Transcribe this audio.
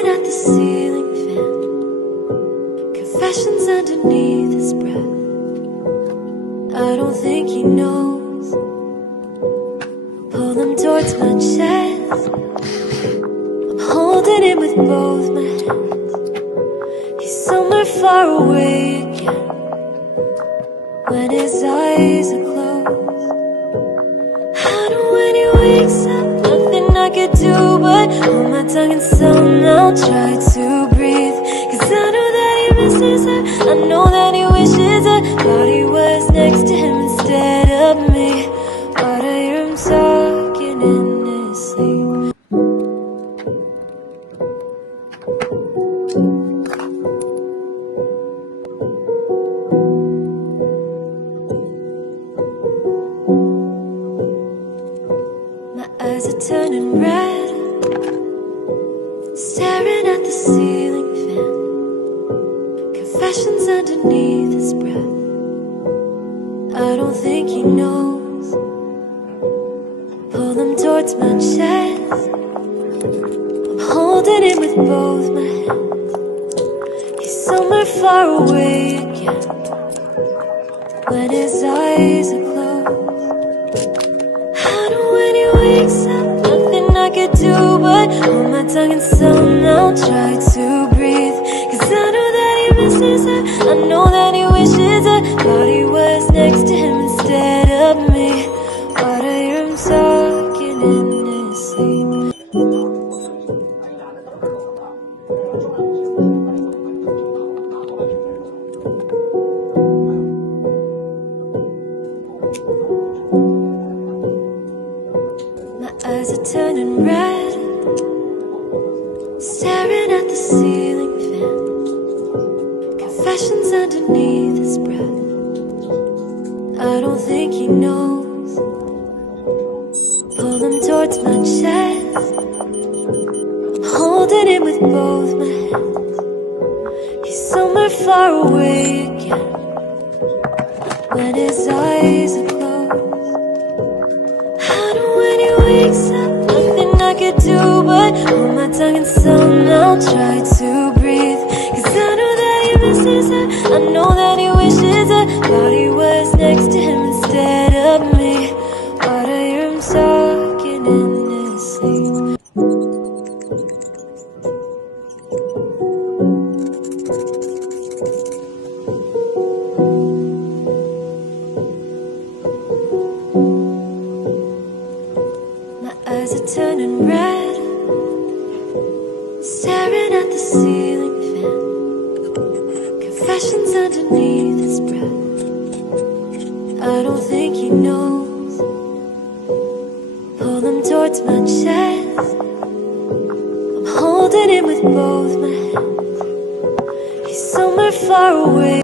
staring at the ceiling fan, confessions underneath his breath. I don't think he knows. Pull them towards my chest. I'm holding him with both my hands. He's somewhere far away again, when his eyes are closed. I know when he wakes up, nothing I could do but hold my tongue and somehow try to breathe. Cause I know that he misses her, I know that he wishes her body was next to him instead of me. But I hear him talking in his sleep. My eyes are turning red, staring at the ceiling fan, confessions underneath his breath. I don't think he knows. Pull them towards my chest. I'm holding him with both my hands. He's somewhere far away again, when his eyes are closed. I know when he wakes up, nothing I could do but hold my tongue and somehow try to breathe. Cause I know that he misses her, I know that he wishes her body was next to him instead of me. But I hear him talking in his sleep. My eyes are turning red, staring at the ceiling fan, confessions underneath his breath. I don't think he knows. Pull them towards my chest. I'm holding him with both my hands. He's somewhere far away again, when his eyes are closed. I know when he wakes up, nothing I could do but hold my tongue and somehow try to breathe. Cause I know that he misses her, I know that he wishes her body was next to him instead of me. But I hear him talking in his sleep. My eyes are turning red, staring at the ceiling fan, confessions underneath his breath. I don't think he knows. Pull them towards my chest. I'm holding him with both my hands. He's somewhere far away.